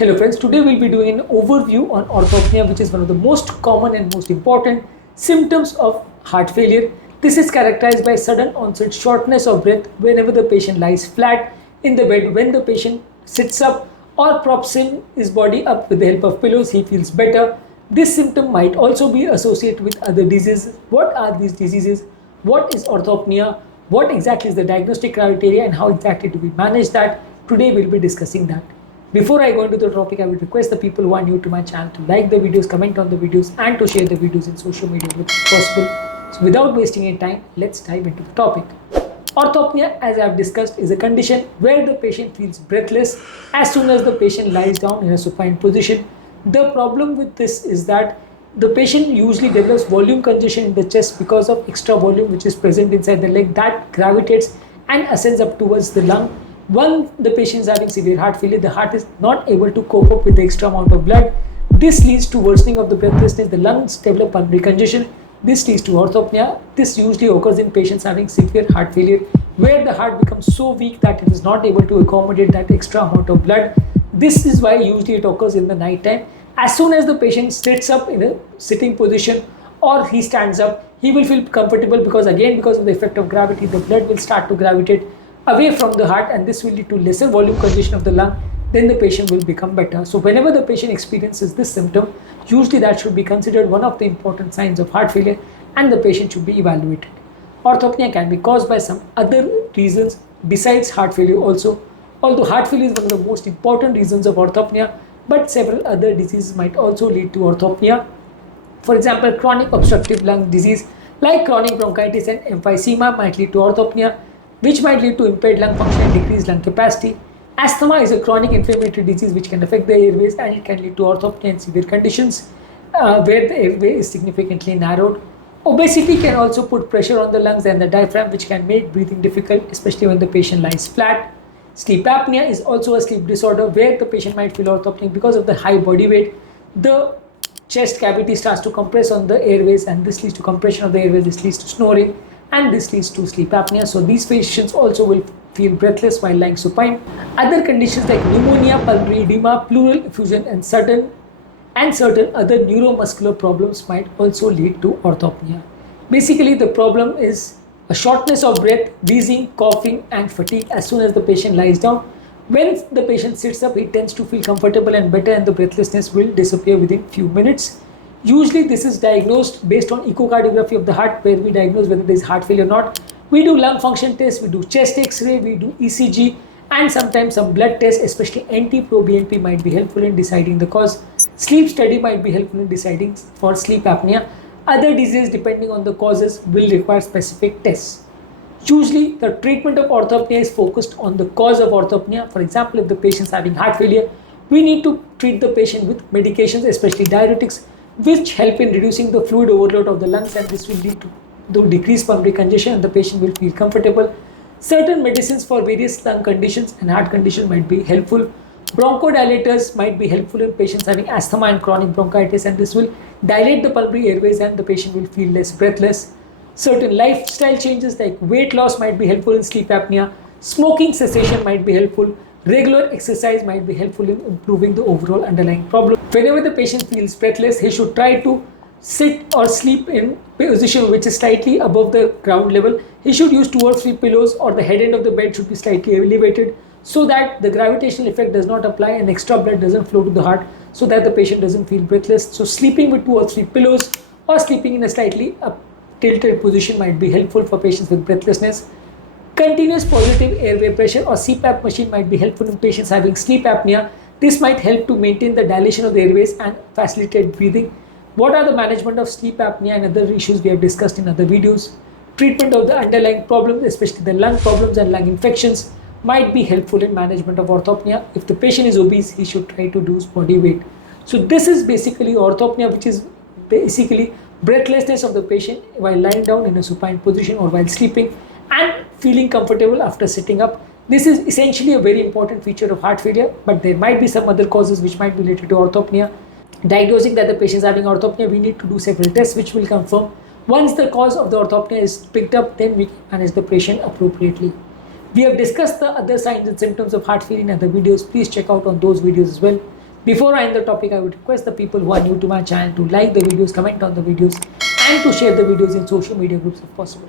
Hello friends, today we'll be doing an overview on orthopnea, which is one of the most common and most important symptoms of heart failure. This is characterized by sudden onset shortness of breath whenever the patient lies flat in the bed. When the patient sits up or props his body up with the help of pillows, he feels better. This symptom might also be associated with other diseases. What are these diseases? What is orthopnea? What exactly is the diagnostic criteria and how exactly do we manage that? Today we'll be discussing that. Before I go into the topic, I would request the people who are new to my channel to like the videos, comment on the videos and to share the videos in social media if possible. So without wasting any time, let's dive into the topic. Orthopnea, as I have discussed, is a condition where the patient feels breathless as soon as the patient lies down in a supine position. The problem with this is that the patient usually develops volume congestion in the chest because of extra volume which is present inside the leg that gravitates and ascends up towards the lung. When the patient is having severe heart failure, the heart is not able to cope up with the extra amount of blood. This leads to worsening of the breathlessness. The lungs develop pulmonary congestion. This leads to orthopnea. This usually occurs in patients having severe heart failure, where the heart becomes so weak that it is not able to accommodate that extra amount of blood. This is why usually it occurs in the night time. As soon as the patient sits up in a sitting position or he stands up, he will feel comfortable because of the effect of gravity, the blood will start to gravitate away from the heart and this will lead to lesser volume congestion of the lung. Then the patient will become better. So whenever the patient experiences this symptom, usually that should be considered one of the important signs of heart failure and the patient should be evaluated. Orthopnea can be caused by some other reasons besides heart failure also. Although heart failure is one of the most important reasons of orthopnea, but several other diseases might also lead to orthopnea. For example, chronic obstructive lung disease like chronic bronchitis and emphysema might lead to orthopnea, which might lead to impaired lung function and decreased lung capacity. Asthma is a chronic inflammatory disease which can affect the airways and it can lead to orthopnea in severe conditions where the airway is significantly narrowed. Obesity can also put pressure on the lungs and the diaphragm, which can make breathing difficult, especially when the patient lies flat. Sleep apnea is also a sleep disorder where the patient might feel orthopnea because of the high body weight. The chest cavity starts to compress on the airways and this leads to compression of the airways, this leads to snoring and this leads to sleep apnea. So these patients also will feel breathless while lying supine. Other conditions like pneumonia, pulmonary edema, pleural effusion and certain other neuromuscular problems might also lead to orthopnea. Basically, the problem is a shortness of breath, wheezing, coughing and fatigue as soon as the patient lies down. When the patient sits up, he tends to feel comfortable and better and the breathlessness will disappear within few minutes. Usually this is diagnosed based on echocardiography of the heart, where we diagnose whether there is heart failure or not. We do lung function tests, we do chest x-ray, we do ECG and sometimes some blood tests, especially NT-proBNP might be helpful in deciding the cause. Sleep study might be helpful in deciding for sleep apnea. Other diseases depending on the causes will require specific tests. Usually the treatment of orthopnea is focused on the cause of orthopnea. For example, if the patient is having heart failure, we need to treat the patient with medications, especially diuretics, which help in reducing the fluid overload of the lungs and this will lead to the decreased pulmonary congestion and the patient will feel comfortable. Certain medicines for various lung conditions and heart conditions might be helpful. Bronchodilators might be helpful in patients having asthma and chronic bronchitis and this will dilate the pulmonary airways and the patient will feel less breathless. Certain lifestyle changes like weight loss might be helpful in sleep apnea. Smoking cessation might be helpful. Regular exercise might be helpful in improving the overall underlying problem. Whenever the patient feels breathless, he should try to sit or sleep in a position which is slightly above the ground level. He should use 2 or 3 pillows or the head end of the bed should be slightly elevated so that the gravitational effect does not apply and extra blood doesn't flow to the heart so that the patient doesn't feel breathless. So sleeping with 2 or 3 pillows or sleeping in a slightly tilted position might be helpful for patients with breathlessness. Continuous positive airway pressure or CPAP machine might be helpful in patients having sleep apnea. This might help to maintain the dilation of the airways and facilitate breathing. What are the management of sleep apnea and other issues we have discussed in other videos? Treatment of the underlying problems, especially the lung problems and lung infections, might be helpful in management of orthopnea. If the patient is obese, he should try to lose body weight. So this is basically orthopnea, which is basically breathlessness of the patient while lying down in a supine position or while sleeping and feeling comfortable after sitting up. This is essentially a very important feature of heart failure, but there might be some other causes which might be related to orthopnea. Diagnosing that the patient is having orthopnea, we need to do several tests which will confirm. Once the cause of the orthopnea is picked up, then we manage the patient appropriately. We have discussed the other signs and symptoms of heart failure in other videos. Please check out on those videos as well. Before I end the topic, I would request the people who are new to my channel to like the videos, comment on the videos, and to share the videos in social media groups if possible.